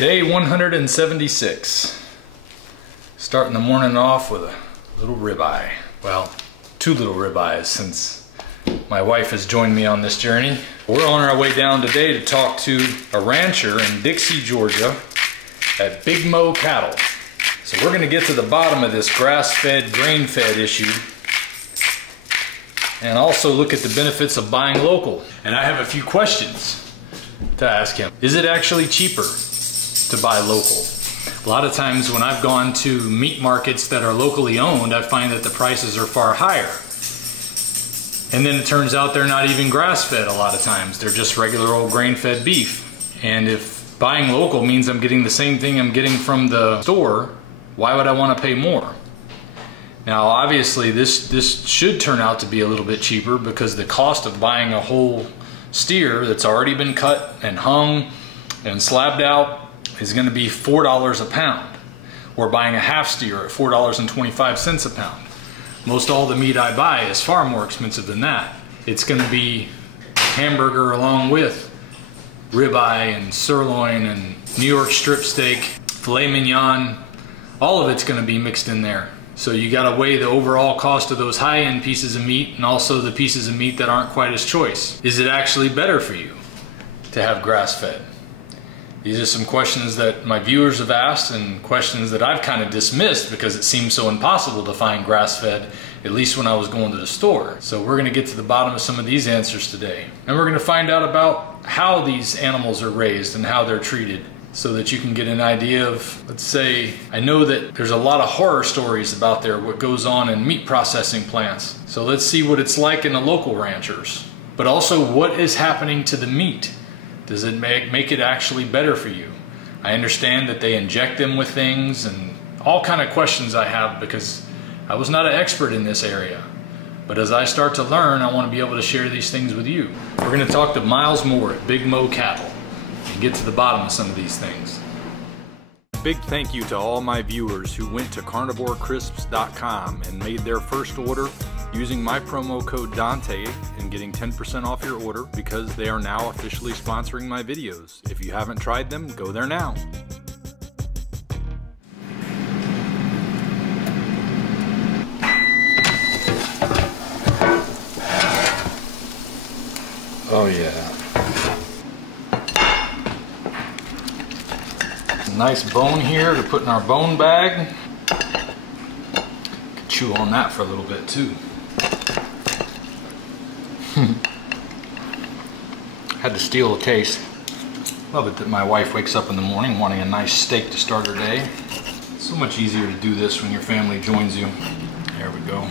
Day 176. Starting the morning off with a little ribeye. Well, 2 little ribeyes since my wife has joined me on this journey. We're on our way down today to talk to a rancher in Dixie, Georgia at Big Mo Cattle. So we're gonna get to the bottom of this grass-fed, grain-fed issue and also look at the benefits of buying local. And I have a few questions to ask him. Is it actually cheaper to buy local? A lot of times when I've gone to meat markets that are locally owned, I find that the prices are far higher. And then it turns out they're not even grass-fed a lot of times. They're just regular old grain-fed beef. And if buying local means I'm getting the same thing I'm getting from the store, why would I want to pay more? Now obviously this should turn out to be a little bit cheaper because the cost of buying a whole steer that's already been cut and hung and slabbed out is going to be $4 a pound. Or buying a half steer at $4.25 a pound. Most all the meat I buy is far more expensive than that. It's going to be hamburger along with ribeye and sirloin and New York strip steak, filet mignon. All of it's going to be mixed in there. So you got to weigh the overall cost of those high-end pieces of meat and also the pieces of meat that aren't quite as choice. Is it actually better for you to have grass-fed? These are some questions that my viewers have asked and questions that I've kind of dismissed because it seems so impossible to find grass-fed, at least when I was going to the store. So we're going to get to the bottom of some of these answers today. And we're going to find out about how these animals are raised and how they're treated so that you can get an idea of, let's say, I know that there's a lot of horror stories about what goes on in meat processing plants. So let's see what it's like in the local ranchers. But also what is happening to the meat. Does it make it actually better for you? I understand that they inject them with things and all kind of questions I have because I was not an expert in this area. But as I start to learn, I want to be able to share these things with you. We're going to talk to Miles Moore at Big Mo Cattle and get to the bottom of some of these things. Big thank you to all my viewers who went to carnivorecrispscom and made their first order using my promo code Dante and getting 10% off your order because they are now officially sponsoring my videos. If you haven't tried them, go there now. Oh yeah. Nice bone here to put in our bone bag. Could chew on that for a little bit too. Had to steal a taste. Love it that my wife wakes up in the morning wanting a nice steak to start her day. So much easier to do this when your family joins you. There we go.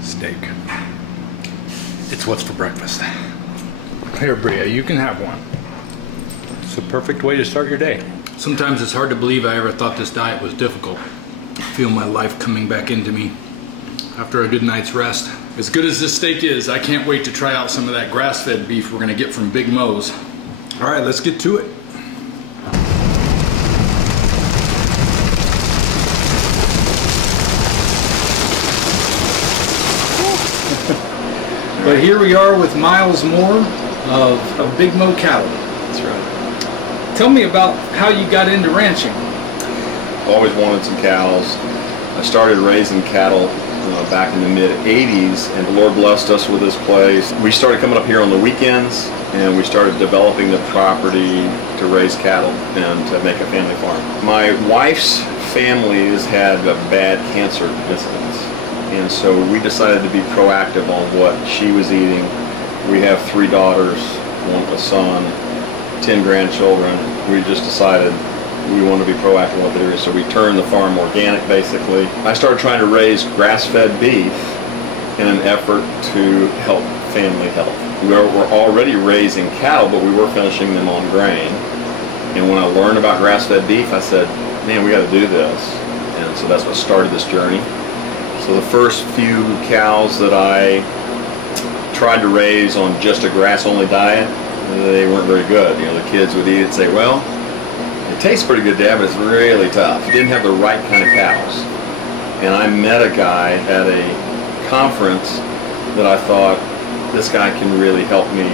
Steak. It's what's for breakfast. Here, Bria, you can have one. It's a perfect way to start your day. Sometimes it's hard to believe I ever thought this diet was difficult. I feel my life coming back into me after a good night's rest. As good as this steak is, I can't wait to try out some of that grass-fed beef we're gonna get from Big Mo's. All right, let's get to it. But here we are with Miles Moore of Big Mo Cattle. That's right. Tell me about how you got into ranching. Always wanted some cows. I started raising cattle back in the mid-'80s, and the Lord blessed us with this place. We started coming up here on the weekends, and we started developing the property to raise cattle and to make a family farm. My wife's family has had a bad cancer incidence, and so we decided to be proactive on what she was eating. We have 3 daughters, a son, 10 grandchildren. We just decided we want to be proactive in what they're doing, so we turned the farm organic basically. I started trying to raise grass-fed beef in an effort to help family health. We were already raising cattle, but we were finishing them on grain. And when I learned about grass-fed beef, I said, man, we got to do this. And so that's what started this journey. So the first few cows that I tried to raise on just a grass-only diet, they weren't very good. You know, the kids would eat it and say, well, it tastes pretty good, Dad, but it's really tough. It didn't have the right kind of cows. And I met a guy at a conference that I thought, this guy can really help me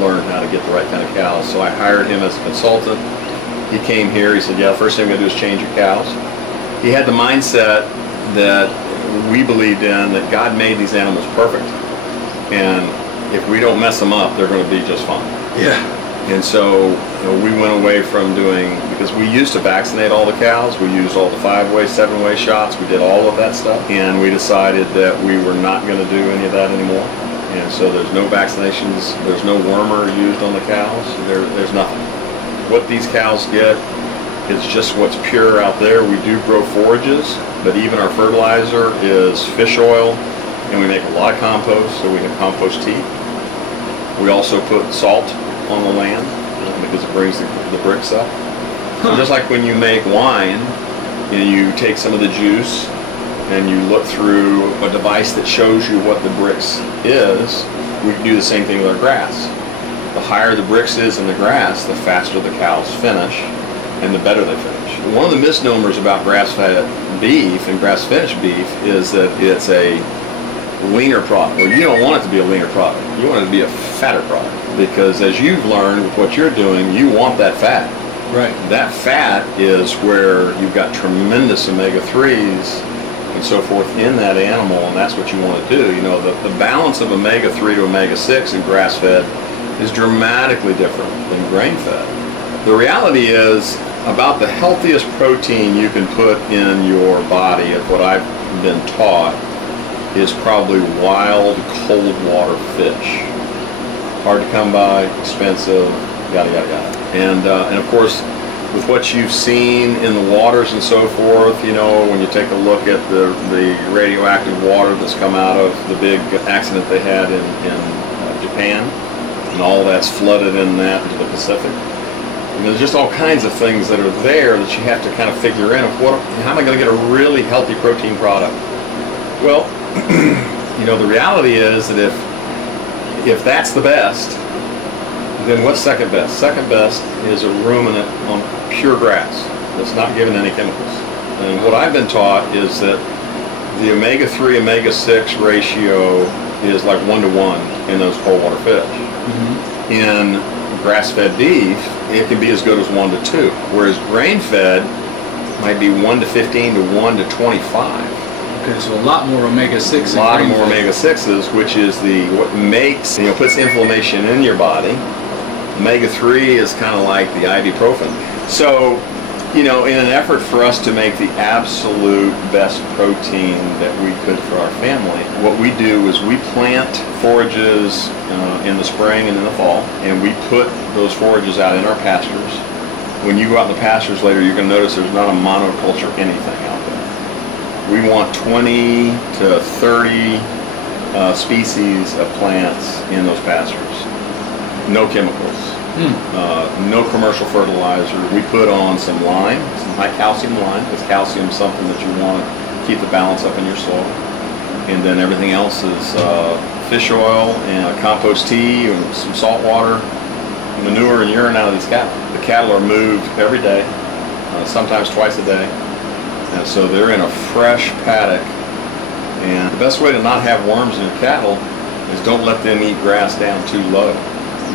learn how to get the right kind of cows. So I hired him as a consultant, he came here, he said, yeah, the first thing I'm going to do is change your cows. He had the mindset that we believed in, that God made these animals perfect. And if we don't mess them up, they're going to be just fine. Yeah. And so we went away from doing, because we used to vaccinate all the cows, we used all the 5-way, 7-way shots, we did all of that stuff, and we decided that we were not going to do any of that anymore. And so there's no vaccinations, there's no wormer used on the cows, there's nothing. What these cows get is just what's pure out there. We do grow forages, but even our fertilizer is fish oil, and we make a lot of compost, so we have compost tea. We also put salt on the land because it brings the bricks up. So just like when you make wine, you take some of the juice and you look through a device that shows you what the bricks is, we can do the same thing with our grass. The higher the bricks is in the grass, the faster the cows finish and the better they finish. One of the misnomers about grass-fed beef and grass-finished beef is that it's a leaner product. Well, you don't want it to be a leaner product. You want it to be a fatter product, because as you've learned with what you're doing, you want that fat. Right. That fat is where you've got tremendous omega-3s and so forth in that animal, and that's what you want to do. You know, the balance of omega-3 to omega-6 in grass-fed is dramatically different than grain-fed. The reality is, about the healthiest protein you can put in your body, of what I've been taught, is probably wild cold water fish. Hard to come by, expensive, yada yada yada. And of course, with what you've seen in the waters and so forth, you know, when you take a look at the radioactive water that's come out of the big accident they had in Japan, and all that's flooded in that into the Pacific. And there's just all kinds of things that are there that you have to kind of figure in of how am I going to get a really healthy protein product? Well, you know, the reality is that if that's the best, then what's second best? Second best is a ruminant on pure grass that's not given any chemicals. And what I've been taught is that the omega-3, omega-6 ratio is like 1-to-1 in those cold water fish. Mm-hmm. In grass-fed beef, it can be as good as 1-to-2, whereas grain-fed might be 1-to-15 to 1-to-25. Okay, so a lot more omega-6. A lot more omega-6s, which is what makes, you know, puts inflammation in your body. Omega-3 is kind of like the ibuprofen. So, you know, in an effort for us to make the absolute best protein that we could for our family, what we do is we plant forages in the spring and in the fall, and we put those forages out in our pastures. When you go out in the pastures later, you're going to notice there's not a monoculture anything out there. We want 20 to 30 species of plants in those pastures. No chemicals. No commercial fertilizer. We put on some lime, some high calcium lime, because calcium is something that you want to keep the balance up in your soil. And then everything else is fish oil and compost tea and some salt water, manure and urine out of these cattle. The cattle are moved every day, sometimes twice a day. And so they're in a fresh paddock. And the best way to not have worms in your cattle is don't let them eat grass down too low.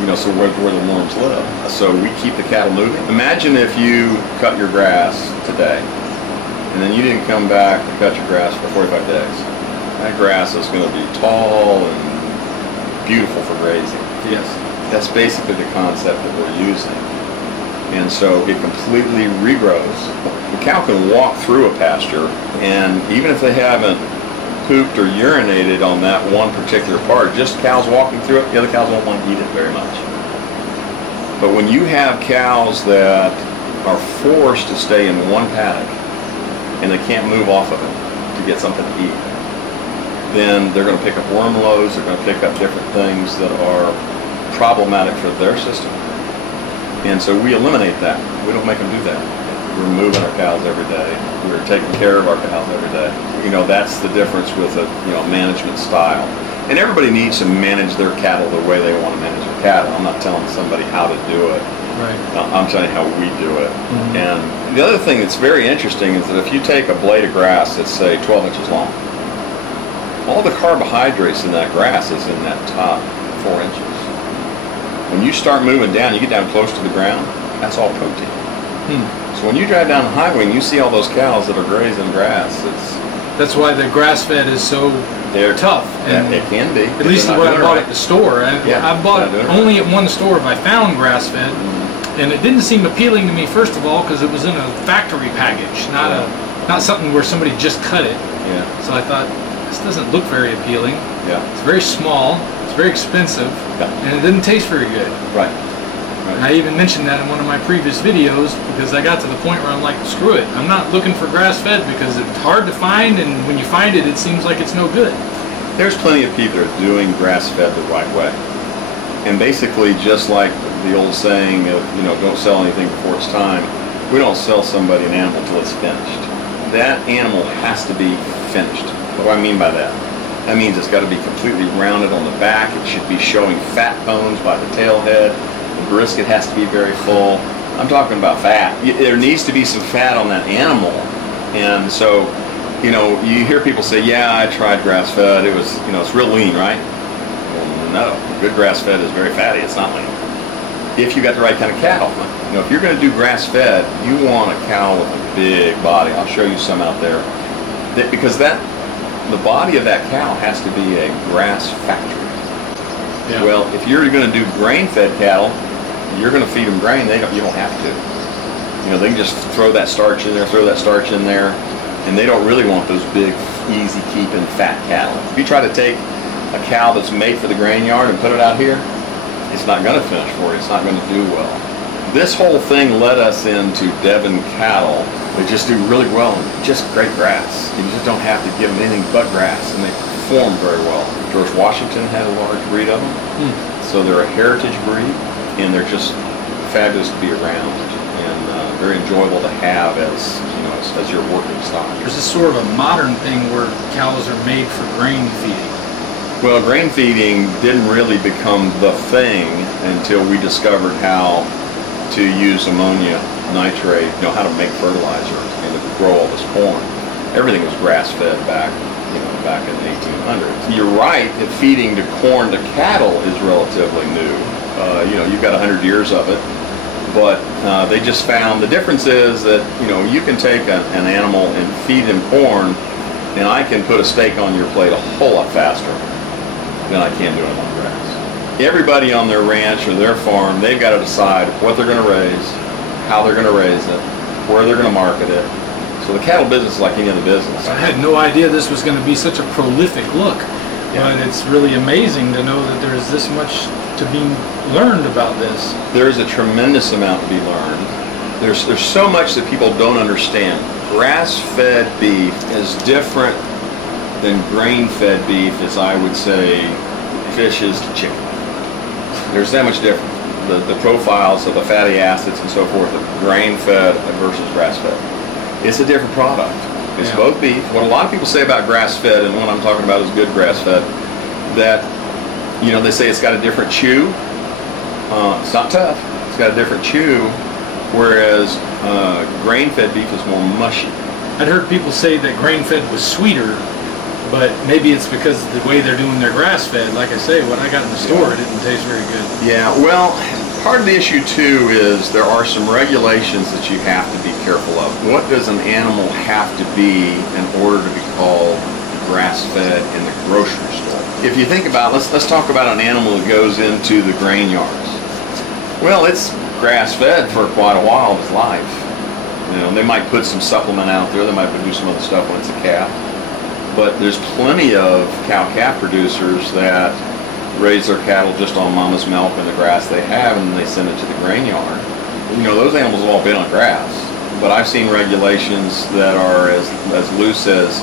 You know, so where the worms live. So we keep the cattle moving. Imagine if you cut your grass today, and then you didn't come back to cut your grass for 45 days. That grass is going to be tall and beautiful for grazing. Yes. That's basically the concept that we're using. And so it completely regrows. The cow can walk through a pasture, and even if they haven't pooped or urinated on that one particular part, just cows walking through it, the other cows won't want to eat it very much. But when you have cows that are forced to stay in one paddock and they can't move off of it to get something to eat, then they're going to pick up worm loads, they're going to pick up different things that are problematic for their system. And so we eliminate that. We don't make them do that. We're moving our cows every day. We're taking care of our cows every day. You know, that's the difference with a management style. And everybody needs to manage their cattle the way they want to manage their cattle. I'm not telling somebody how to do it. Right. I'm telling you how we do it. Mm-hmm. And the other thing that's very interesting is that if you take a blade of grass that's, say, 12 inches long, all the carbohydrates in that grass is in that top 4 inches. When you start moving down, you get down close to the ground, that's all protein. So when you drive down the highway and you see all those cows that are grazing grass, that's why the grass-fed is so tough. And it can be. At least what I bought at the store. I bought it only at one store if I found grass-fed, and it didn't seem appealing to me first of all because it was in a factory package, not something where somebody just cut it. Yeah. So I thought, this doesn't look very appealing. Yeah. It's very small. It's very expensive, and it didn't taste very good. Right. And I even mentioned that in one of my previous videos because I got to the point where I'm like, screw it. I'm not looking for grass-fed because it's hard to find, and when you find it, it seems like it's no good. There's plenty of people that are doing grass-fed the right way. And basically, just like the old saying of, don't sell anything before it's time, we don't sell somebody an animal until it's finished. That animal has to be finished. What do I mean by that? That means it's got to be completely rounded on the back. It should be showing fat bones by the tail head. The brisket has to be very full. I'm talking about fat. There needs to be some fat on that animal. And so, you hear people say, yeah, I tried grass-fed. It was, it's real lean, right? Well, no. Good grass-fed is very fatty. It's not lean. If you got the right kind of cattle. If you're going to do grass-fed, you want a cow with a big body. I'll show you some out there. Because the body of that cow has to be a grass factory. Yeah. Well, if you're going to do grain-fed cattle, you're going to feed them grain. You don't have to. They can just throw that starch in there, and they don't really want those big, easy-keeping fat cattle. If you try to take a cow that's made for the grain yard and put it out here, it's not going to finish for you. It's not going to do well. This whole thing led us into Devon cattle. They just do really well in just great grass. You just don't have to give them anything but grass, and they perform very well. George Washington had a large breed of them, so they're a heritage breed, and they're just fabulous to be around and very enjoyable to have as your working stock. There's this sort of a modern thing where cows are made for grain feeding. Well, grain feeding didn't really become the thing until we discovered how to use ammonia nitrate, how to make fertilizer and to grow all this corn. Everything was grass-fed back in the 1800s. You're right that feeding the corn to cattle is relatively new. You've got 100 years of it, but they just found the difference is that you can take an animal and feed him corn, and I can put a steak on your plate a whole lot faster than I can doing it on grass. Everybody on their ranch or their farm, they've got to decide what they're going to raise, how they're going to raise it, where they're going to market it. So the cattle business is like any other business. I had no idea this was going to be such a prolific look, but it's really amazing to know that there's this much to be learned about this. There is a tremendous amount to be learned. There's so much that people don't understand. Grass-fed beef is different than grain-fed beef, as I would say fish is to chicken. There's that much difference. The profiles of the fatty acids and so forth of grain-fed versus grass-fed. It's a different product. It's both beef. What a lot of people say about grass-fed, and what I'm talking about is good grass-fed, that they say it's got a different chew. It's not tough. It's got a different chew, whereas grain-fed beef is more mushy. I'd heard people say that grain-fed was sweeter, but maybe it's because of the way they're doing their grass-fed. Like I say, what I got in the store, it didn't taste very good. Yeah, well, part of the issue too is there are some regulations that you have to be careful of. What does an animal have to be in order to be called grass-fed in the grocery store? If you think about, let's talk about an animal that goes into the grain yards. Well, it's grass-fed for quite a while of its life. They might put some supplement out there. They might do some other stuff when it's a calf. But there's plenty of cow-calf producers that raise their cattle just on mama's milk and the grass they have, and they send it to the grain yard. Those animals have all been on grass. But I've seen regulations that are as loose as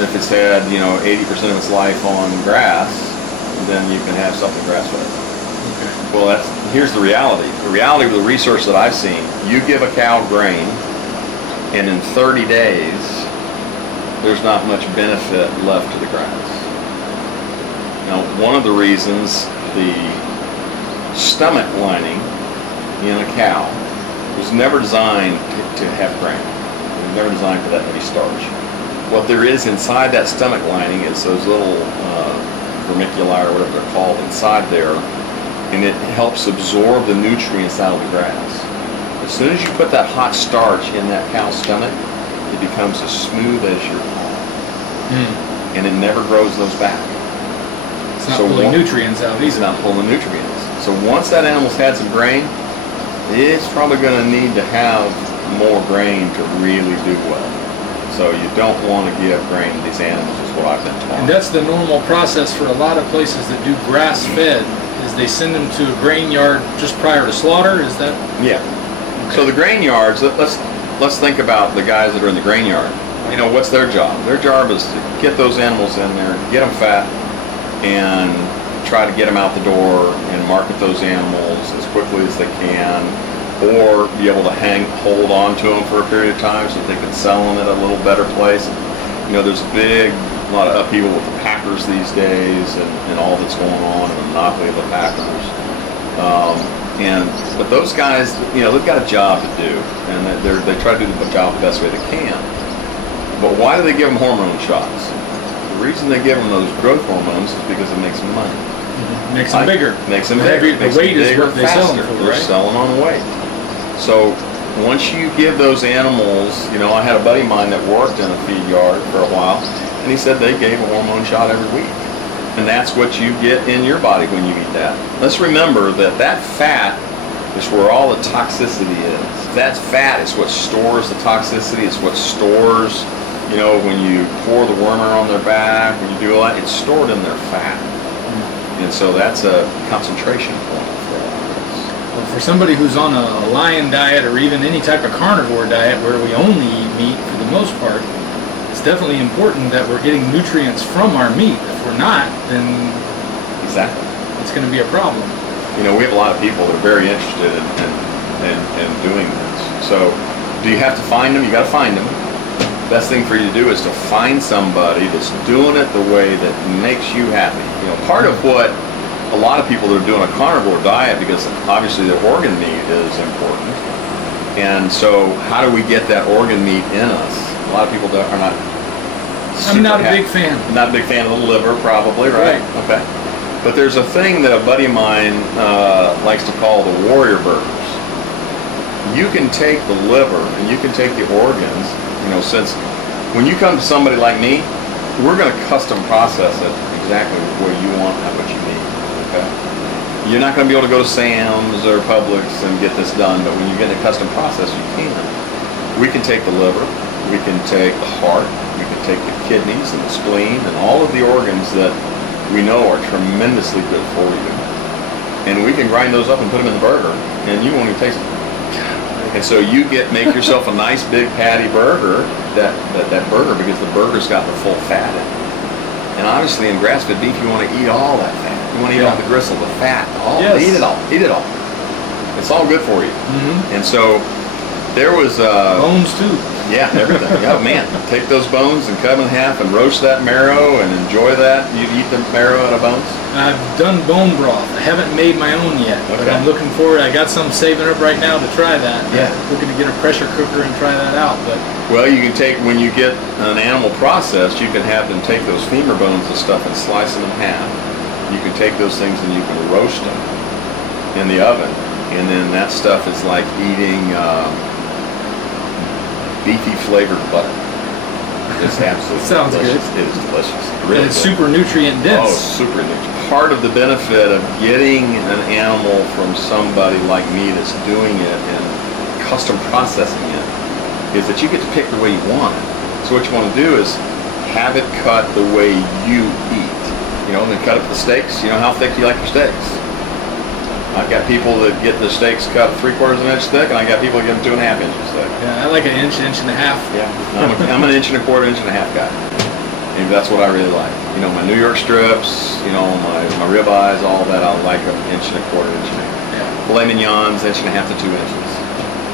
if it's had 80% of its life on grass, then you can have something grass-fed. Okay. Well, here's the reality. The reality with the research that I've seen, you give a cow grain, and in 30 days, there's not much benefit left to the grass. Now, one of the reasons the stomach lining in a cow was never designed to have grain. It was never designed for that heavy starch. What there is inside that stomach lining is those little vermiculi, or whatever they're called, inside there, and it helps absorb the nutrients out of the grass. as soon as you put that hot starch in that cow's stomach, it becomes as smooth as your palm. And it never grows those back. It's not pulling nutrients out either. It's not pulling nutrients. So once that animal's had some grain, it's probably going to need to have more grain to really do well. So you don't want to give grain to these animals, is what I've been taught. And that's the normal process for a lot of places that do grass-fed, is they send them to a grain yard just prior to slaughter, is that? Yeah. Okay. So the grain yards, let's think about the guys that are in the grain yard. You know, what's their job? Their job is to get those animals in there, get them fat, and try to get them out the door and market those animals as quickly as they can, or be able to hold on to them for a period of time so that they can sell them at a little better place. You know, there's a lot of upheaval with the packers these days and all that's going on, and the monopoly of the packers. But those guys, you know, they've got a job to do, and they try to do the job the best way they can. But why do they give them hormone shots? The reason they give them those growth hormones is because it makes them money. Makes them bigger. Makes them bigger. The weight is what they sell them for, right? They're selling on weight. So once you give those animals, you know, I had a buddy of mine that worked in a feed yard for a while, and he said they gave a hormone shot every week. And that's what you get in your body when you eat that. Let's remember that fat is where all the toxicity is. That fat is what stores the toxicity. It's what stores, you know, when you pour the wormer on their back, when you do all that, it's stored in their fat. And so that's a concentration point for all this. Well, for somebody who's on a lion diet or even any type of carnivore diet where we only eat meat for the most part, it's definitely important that we're getting nutrients from our meat. If we're not, then exactly, it's going to be a problem. You know, we have a lot of people that are very interested in doing this. So do you have to find them? You got to find them. Best thing for you to do is to find somebody that's doing it the way that makes you happy. You know, part of what a lot of people that are doing a carnivore diet, because obviously their organ meat is important, and so how do we get that organ meat in us? A lot of people are not. I'm not a big fan. Not a big fan of the liver, probably, right? Okay. But there's a thing that a buddy of mine likes to call the warrior burgers. You can take the liver and you can take the organs. You know, since when you come to somebody like me, we're going to custom process it exactly the way you want and what you need. Okay? You're not going to be able to go to Sam's or Publix and get this done, but when you get a custom process, you can. We can take the liver, we can take the heart, we can take the kidneys and the spleen and all of the organs that we know are tremendously good for you. And we can grind those up and put them in the burger, and you won't even taste them. And so you make yourself a nice big patty burger, that burger, because the burger's got the full fat in it. And obviously in grass-fed beef, you want to eat all that fat. You want to eat all the gristle, the fat, eat it all, eat it all. It's all good for you. And so there was bones too. Yeah, everything. Oh man, take those bones and cut them in half and roast that marrow and enjoy that. You eat the marrow out of bones? I've done bone broth. I haven't made my own yet, but I'm looking forward. I got some saving up right now to try that. Yeah, we're going to get a pressure cooker and try that out. But well, you can take, when you get an animal processed, you can have them take those femur bones and stuff and slice them in half. You can take those things and you can roast them in the oven, and then that stuff is like eating beefy flavored butter. It's absolutely sounds delicious. Good. It is delicious. Really, and it's super nutrient dense. Oh, super nutrient. Part of the benefit of getting an animal from somebody like me that's doing it and custom processing it is that you get to pick the way you want it. So what you want to do is have it cut the way you eat. You know, and then cut up the steaks. You know how thick you like your steaks. I've got people that get the steaks cut 3/4 of an inch thick, and I got people that get them 2.5 inches thick. Yeah, I like an inch, inch and a half. Yeah, I'm an 1 1/4 inch, 1.5 inch guy. And that's what I really like. You know, my New York strips, you know, my ribeyes, all that, I like 1 1/4 inch, 1 1/2 inch. Yeah. Filet mignons, 1.5 to 2 inches.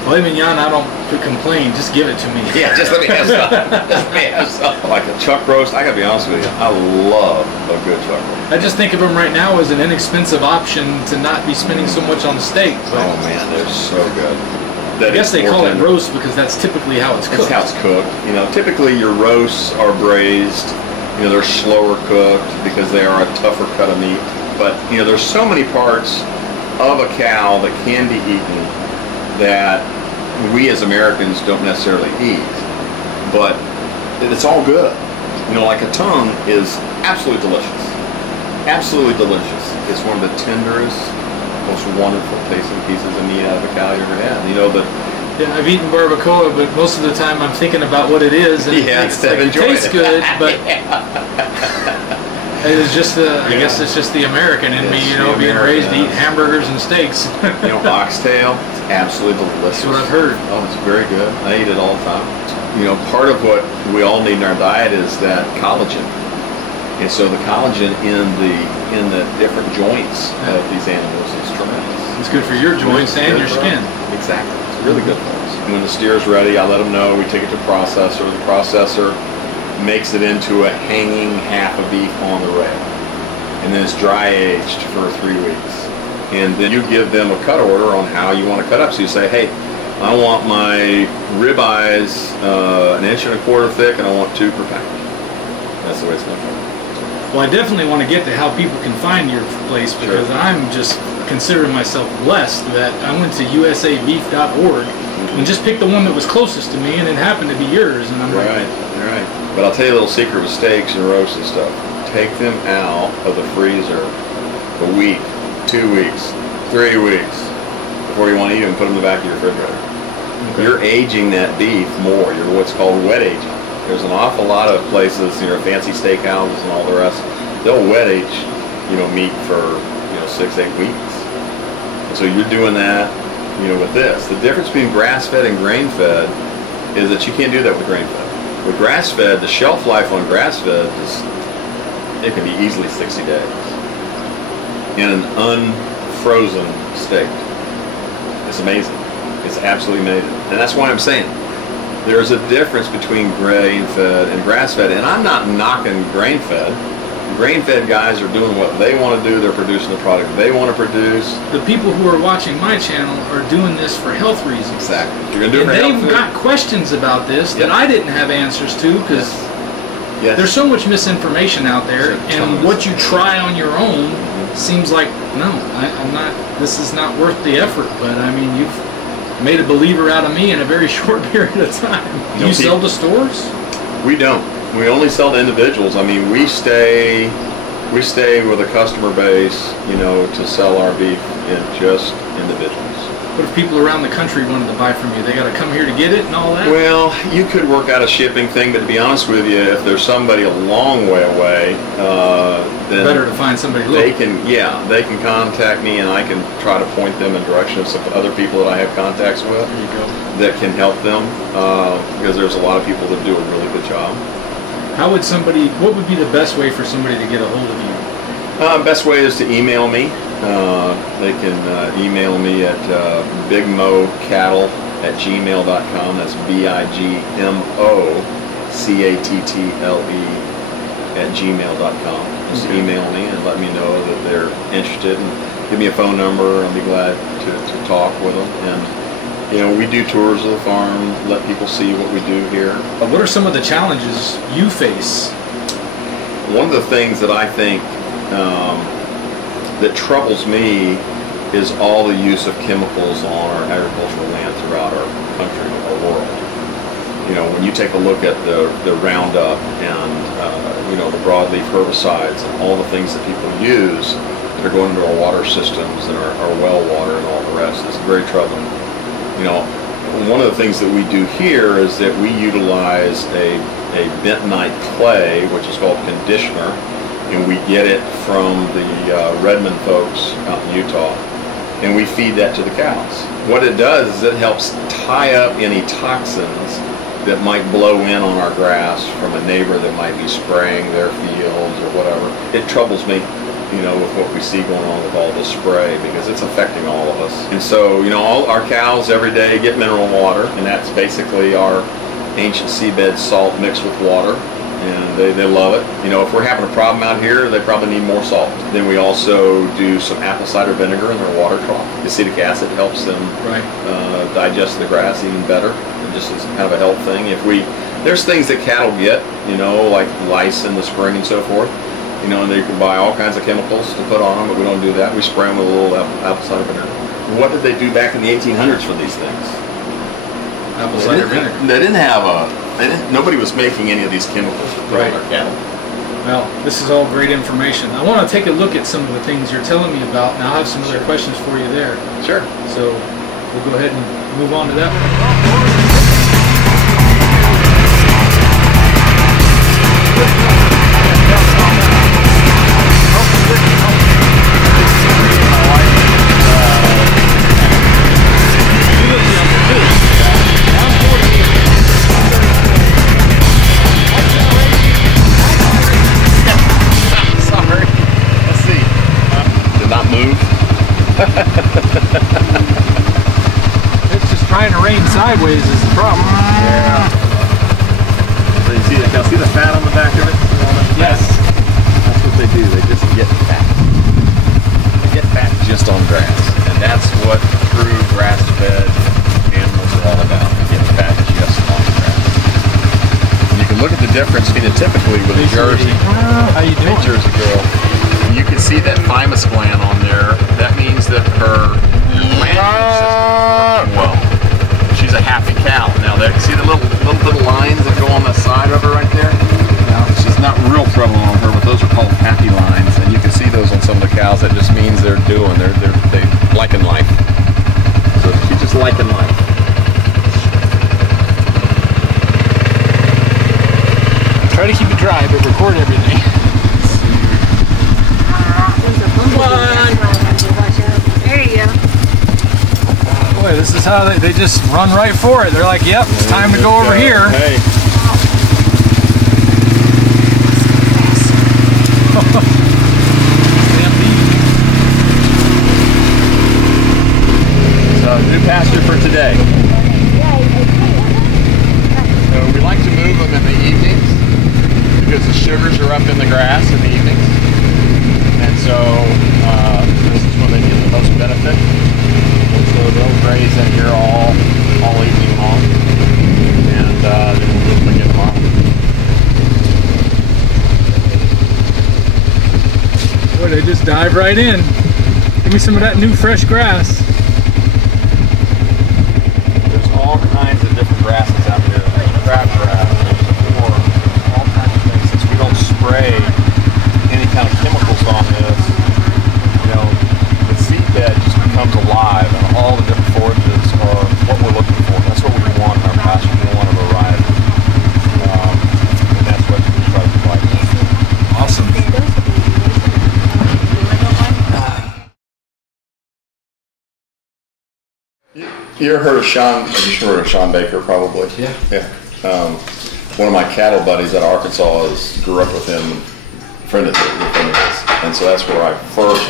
Filet mignon, I don't complain. Just give it to me. Yeah, just let me have some. Just let me have some. Like a chuck roast, I gotta be honest with you, I love a good chuck roast. I just think of them right now as an inexpensive option to not be spending so much on steak. Oh man, they're so good. I guess they call it roast because that's typically how it's cooked. That's how it's cooked. You know, typically your roasts are braised. You know, they're slower cooked because they are a tougher cut of meat. But you know, there's so many parts of a cow that can be eaten that we as Americans don't necessarily eat, but it's all good. You know, like a tongue is absolutely delicious. Absolutely delicious. It's one of the tenderest, most wonderful tasting pieces of meat out of a cow you ever had. You know, but yeah, I've eaten barbacoa, but most of the time I'm thinking about what it is, and yeah, it tastes good, but it's just I guess it's just the American in me, you know, being raised to eat hamburgers and steaks. You know, oxtail, it's absolutely delicious. That's what I've heard. Oh, it's very good. I eat it all the time. You know, part of what we all need in our diet is that collagen. And so the collagen in the different joints of these animals is tremendous. It's good for your joints and your skin. Exactly. It's really good for us. And when the steer is ready, I let them know. We take it to processor. The processor makes it into a hanging half a beef on the rail. And then it's dry aged for 3 weeks. And then you give them a cut order on how you want to cut up. So you say, hey, I want my ribeyes 1.25 inches thick, and I want 2 per pound. That's the way it's going to go. Well, I definitely want to get to how people can find your place, because I'm just considering myself blessed that I went to usabeef.org and just picked the one that was closest to me, and it happened to be yours. And I'm right. But I'll tell you a little secret with steaks and roasts and stuff. Take them out of the freezer a week, 2 weeks, 3 weeks before you want to eat them. Put them in the back of your refrigerator. Okay. You're aging that beef more. You're what's called wet aging. There's an awful lot of places, you know, fancy steakhouses and all the rest. They'll wet age, you know, meat for 6-8 weeks. And so you're doing that, you know, with this. The difference between grass-fed and grain-fed is that you can't do that with grain-fed. With grass-fed, the shelf life on grass-fed it can be easily 60 days in an unfrozen state. It's amazing. It's absolutely amazing. And that's why I'm saying there's a difference between grain-fed and grass-fed. And I'm not knocking grain-fed. Grain-fed guys are doing what they want to do. They're producing the product they want to produce. The people who are watching my channel are doing this for health reasons. Exactly. You're going to do it for and health. they've got questions about this that I didn't have answers to, because there's so much misinformation out there, and what you try on your own seems like, no, I'm not, this is not worth the effort. But I mean, you've made a believer out of me in a very short period of time. Do you sell to stores? We don't. We only sell to individuals. I mean, we stay with a customer base, you know, to sell our beef in just individuals. What if people around the country wanted to buy from you? They got to come here to get it and all that? Well, you could work out a shipping thing, but to be honest with you, if there's somebody a long way away, then better to find somebody local. They can contact me, and I can try to point them in the direction of some other people that I have contacts with. There you go. That can help them, because there's a lot of people that do a really good job. How would somebody? What would be the best way for somebody to get a hold of you? Best way is to email me. They can email me at bigmocattle@gmail.com. That's BIGMOCATTLE@gmail.com. Just email me and let me know that they're interested, and give me a phone number. I'll be glad to talk with them. And you know, we do tours of the farm, let people see what we do here. What are some of the challenges you face? One of the things that I think that troubles me is all the use of chemicals on our agricultural land throughout our country, our world. You know, when you take a look at the Roundup and you know, the broadleaf herbicides and all the things that people use that are going into our water systems and our well water and all the rest, it's very troubling. You know, one of the things that we do here is that we utilize a bentonite clay, which is called conditioner, and we get it from the Redmond folks out in Utah, and we feed that to the cows. What it does is it helps tie up any toxins that might blow in on our grass from a neighbor that might be spraying their fields or whatever. It troubles me, you know, with what we see going on with all this spray, because it's affecting all of us. And so, you know, all our cows every day get mineral water, and that's basically our ancient seabed salt mixed with water, and they love it. You know, if we're having a problem out here, they probably need more salt. Then we also do some apple cider vinegar in their water trough. Acetic acid helps them digest the grass even better. It just is kind of a health thing. There's things that cattle get, you know, like lice in the spring and so forth. You know, and they can buy all kinds of chemicals to put on them, but we don't do that. We spray them with a little apple cider vinegar. What did they do back in the 1800s for these things? apple cider vinegar. They didn't have nobody was making any of these chemicals to put on their cattle. Well, this is all great information. I want to take a look at some of the things you're telling me about, and I'll have some other questions for you there. Sure. So we'll go ahead and move on to that. It's just trying to rain sideways is the problem. Yeah. So you see the fat on the back of it? Yes. That's what they do. They just get fat. They get fat just on grass. And that's what true grass-fed animals are all about. They get fat just on grass. And you can look at the difference phenotypically with a Jersey. How you doing? Jersey girl. You can see that thymus gland on there. That means that her gland system is well. She's a happy cow. Now, there, see the little lines that go on the side of her right there? Now, she's not real trouble on her, but those are called happy lines, and you can see those on some of the cows. That just means they liking life. So she's just liking life. Try to keep it dry, but record everything. Come on. There you go. Boy, this is how they just run right for it. They're like, yep, it's time to go over here. Hey. So, new pasture for today. So we like to move them in the evenings because the sugars are up in the grass in the evenings. And so this is when they get the most benefit. And so they'll graze in here all evening long. And then we'll move them again tomorrow. Boy, they just dive right in. Give me some of that new fresh grass. There's all kinds of different grasses out there. There's crabgrass, there's all kinds of things. Since we don't spray any kind of chemicals on this, you know, the seedbed just becomes alive, and all the different forages are what we're looking for. That's what we want in our pasture. We want a variety, and that's what we try to provide. Awesome. You ever heard of Sean? Have you heard of Sean Baker? Probably. Yeah. Yeah. One of my cattle buddies out of Arkansas grew up with him, friended with him, and so that's where I first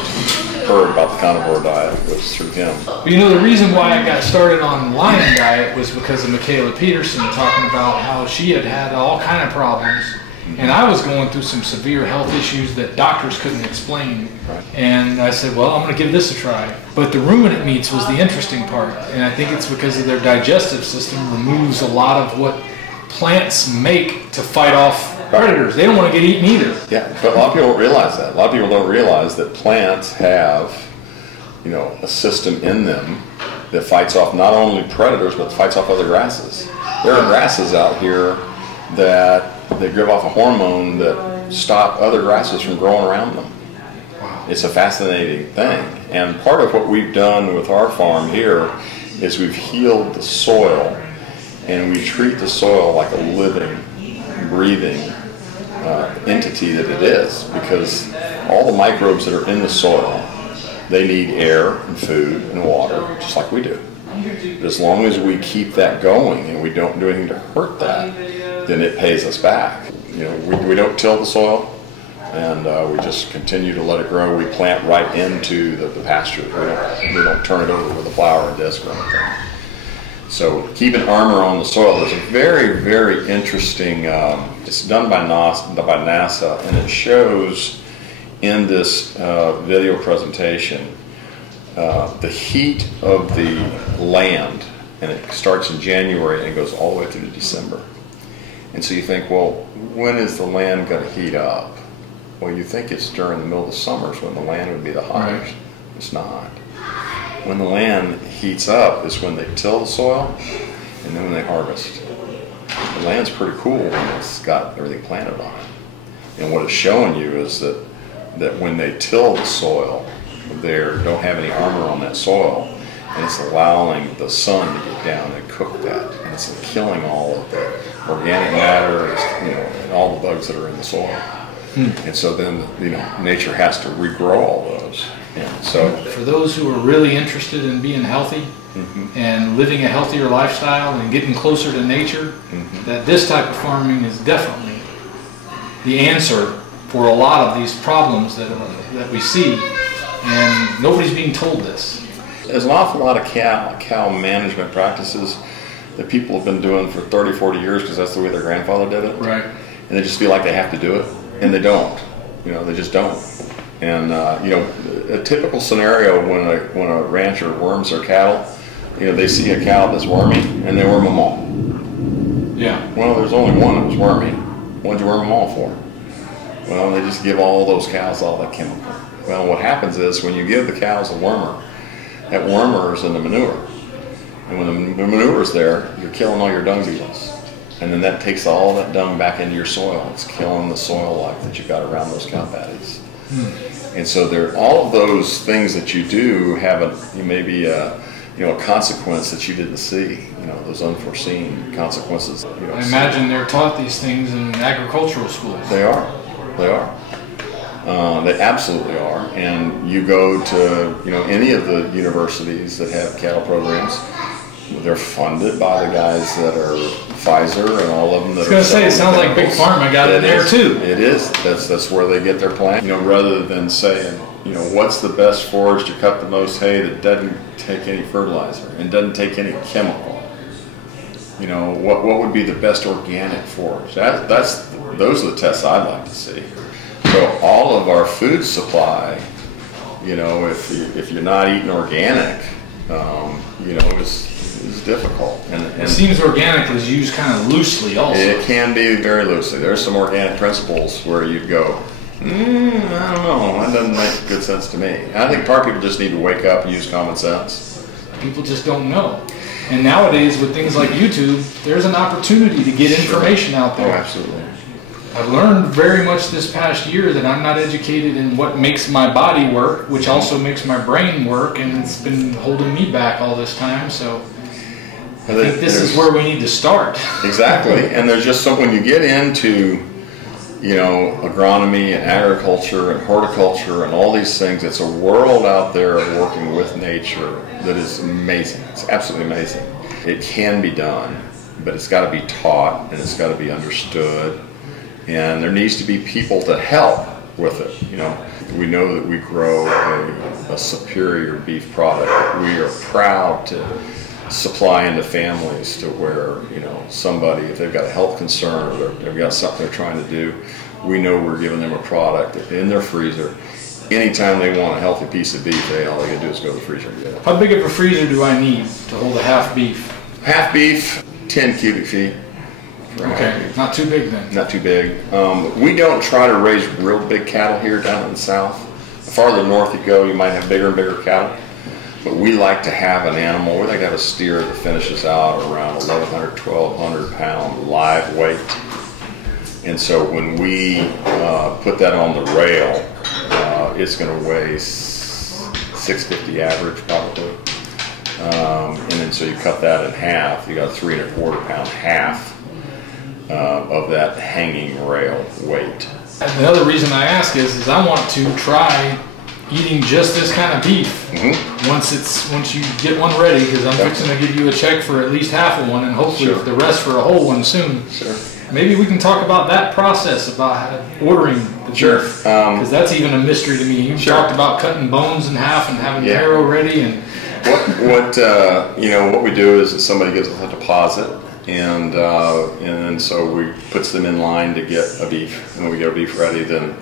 heard about the carnivore diet, was through him. But you know, the reason why I got started on the lion diet was because of Michaela Peterson talking about how she had had all kind of problems, and I was going through some severe health issues that doctors couldn't explain. Right. And I said, well, I'm going to give this a try. But the ruminant meats was the interesting part, and I think it's because of their digestive system removes a lot of what plants make to fight off predators. They don't want to get eaten either. Yeah, but a lot of people don't realize that. A lot of people don't realize that plants have, you know, a system in them that fights off not only predators, but fights off other grasses. There are grasses out here that they give off a hormone that stop other grasses from growing around them. Wow. It's a fascinating thing. And part of what we've done with our farm here is we've healed the soil, and we treat the soil like a living, breathing entity that it is, because all the microbes that are in the soil, they need air and food and water, just like we do. But as long as we keep that going and we don't do anything to hurt that, then it pays us back. You know, we don't till the soil, and we just continue to let it grow. We plant right into the pasture. We don't turn it over with a flower or disc or anything. So keeping armor on the soil is a very, very interesting, it's done by NASA, and it shows in this video presentation the heat of the land, and it starts in January and goes all the way through to December. And so you think, well, when is the land going to heat up? Well, you think it's during the middle of the summers when the land would be the hottest. Right. It's not. When the land heats up is when they till the soil, and then when they harvest. The land's pretty cool when it's got everything planted on it. And what it's showing you is that when they till the soil, they don't have any armor on that soil, and it's allowing the sun to get down and cook that, and it's killing all of the organic matter, and all the bugs that are in the soil. And so then, nature has to regrow all those. And so, for those who are really interested in being healthy and living a healthier lifestyle and getting closer to nature, that this type of farming is definitely the answer for a lot of these problems that we see, and nobody's being told this. There's an awful lot of cow management practices that people have been doing for 30, 40 years because that's the way their grandfather did it. Right. And they just feel like they have to do it, and they don't. They just don't. And a typical scenario when a rancher worms their cattle, they see a cow that's wormy and they worm them all. Yeah. Well, there's only one that was wormy. What'd you worm them all for? Well, they just give all those cows all that chemical. Well, what happens is when you give the cows a wormer, that wormer is in the manure. And when the manure is there, you're killing all your dung beetles. And then that takes all that dung back into your soil. It's killing the soil life that you've got around those cow patties. And so all of those things that you do have maybe a consequence that you didn't see. Those unforeseen consequences. I imagine they're taught these things in agricultural schools. They are. They are. They absolutely are. And you go to any of the universities that have cattle programs, they're funded by the guys that are Pfizer and all of them. I was going to say, it sounds like Big Pharma got in there too. It is. That's where they get their plant. Rather than saying, what's the best forage to cut the most hay that doesn't take any fertilizer and doesn't take any chemical. What would be the best organic forage? Those are the tests I'd like to see. So all of our food supply, if you're not eating organic, is difficult. And it seems organic is used kind of loosely also. It can be very loosely. There's some organic principles where you'd go, I don't know, that doesn't make good sense to me. I think part of people just need to wake up and use common sense. People just don't know. And nowadays with things like YouTube, there's an opportunity to get information out there. Oh, absolutely. I've learned very much this past year that I'm not educated in what makes my body work, which also makes my brain work, and it's been holding me back all this time. So I think this is where we need to start. Exactly. And there's just when you get into agronomy and agriculture and horticulture and all these things, it's a world out there of working with nature that is amazing. It's absolutely amazing. It can be done, but it's got to be taught and it's got to be understood. And there needs to be people to help with it. We know that we grow a superior beef product. We are proud to supply into families to where somebody, if they've got a health concern or they've got something they're trying to do, we know we're giving them a product in their freezer. Anytime they want a healthy piece of beef, all they gotta do is go to the freezer and get it. How big of a freezer do I need to hold a half beef? Half beef, 10 cubic feet. Okay, not too big then. Not too big. We don't try to raise real big cattle here down in the south. The farther north you go, you might have bigger and bigger cattle. But we like to have an animal. We like to have a steer that finishes out around 1,100, 1,200 pound live weight. And so when we put that on the rail, it's going to weigh 650 average probably. And then so you cut that in half. You got a 3 1/4 pound half of that hanging rail weight. And the other reason I ask is I want to try eating just this kind of beef once you get one ready, because I'm fixing to give you a check for at least half of one and hopefully the rest for a whole one soon. Sure. Maybe we can talk about that process about ordering the beef, because that's even a mystery to me. You talked about cutting bones in half and having the marrow ready, and what we do is that somebody gives us a deposit. And so we puts them in line to get a beef, and when we get our beef ready, then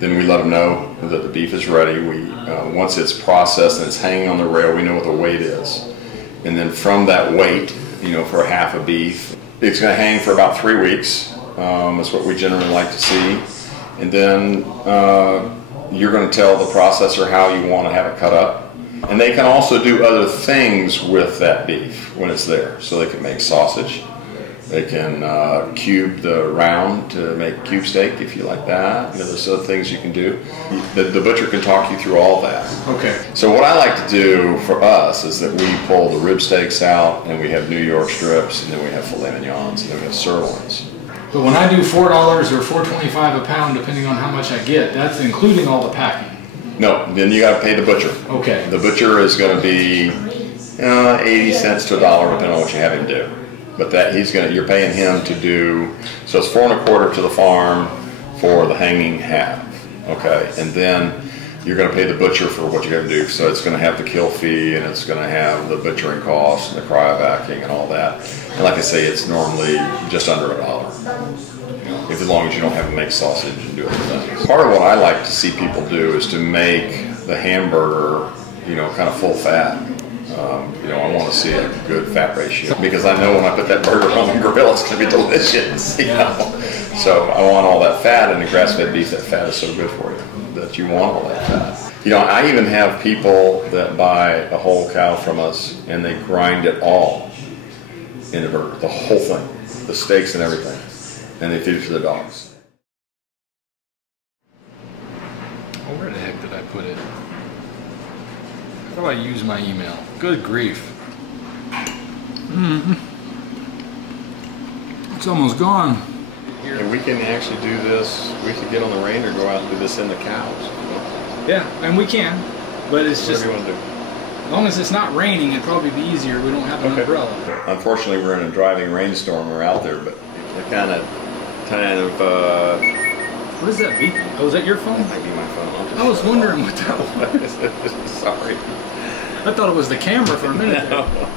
we let them know that the beef is ready. Once it's processed and it's hanging on the rail, we know what the weight is, and then from that weight, for a half a beef, it's going to hang for about 3 weeks. That's what we generally like to see, and then you're going to tell the processor how you want to have it cut up. And they can also do other things with that beef when it's there. So they can make sausage. They can cube the round to make cube steak if you like that. You know, there's other things you can do. The butcher can talk you through all that. Okay. So what I like to do for us is that we pull the rib steaks out, and we have New York strips, and then we have filet mignons, and then we have sirloins. But when I do $4 or $4.25 a pound, depending on how much I get, that's including all the packing. No, then you got to pay the butcher. Okay. The butcher is going to be 80 cents to $1, depending on what you have him do. But that you're paying him to do, so it's $4 1/4 to the farm for the hanging half, okay? And then you're going to pay the butcher for what you have to do. So it's going to have the kill fee, and it's going to have the butchering costs and the cryovacking and all that. And like I say, it's normally just under $1. As long as you don't have to make sausage and do other things. Part of what I like to see people do is to make the hamburger, you know, kind of full fat. You know, I want to see a good fat ratio because I know when I put that burger on the grill, it's going to be delicious. You know? So I want all that fat, and the grass-fed beef, that fat is so good for you that you want all that fat. You know, I even have people that buy a whole cow from us, and they grind it all in the burger, the whole thing, the steaks and everything, and they feed it to the dogs. Oh, where the heck did I put it? How do I use my email? Good grief. It's almost gone. And we can actually do this, we could get on the range or go out and do this in the cows. Yeah, and we can, but it's just, whatever you want to do. as long as it's not raining, it'd probably be easier. We don't have an umbrella. Unfortunately, we're in a driving rainstorm. We're out there, but it kind of, What is that beeping? Oh, is that your phone? That might be my phone. I was wondering what that was. Sorry. I thought it was the camera for a minute there. No.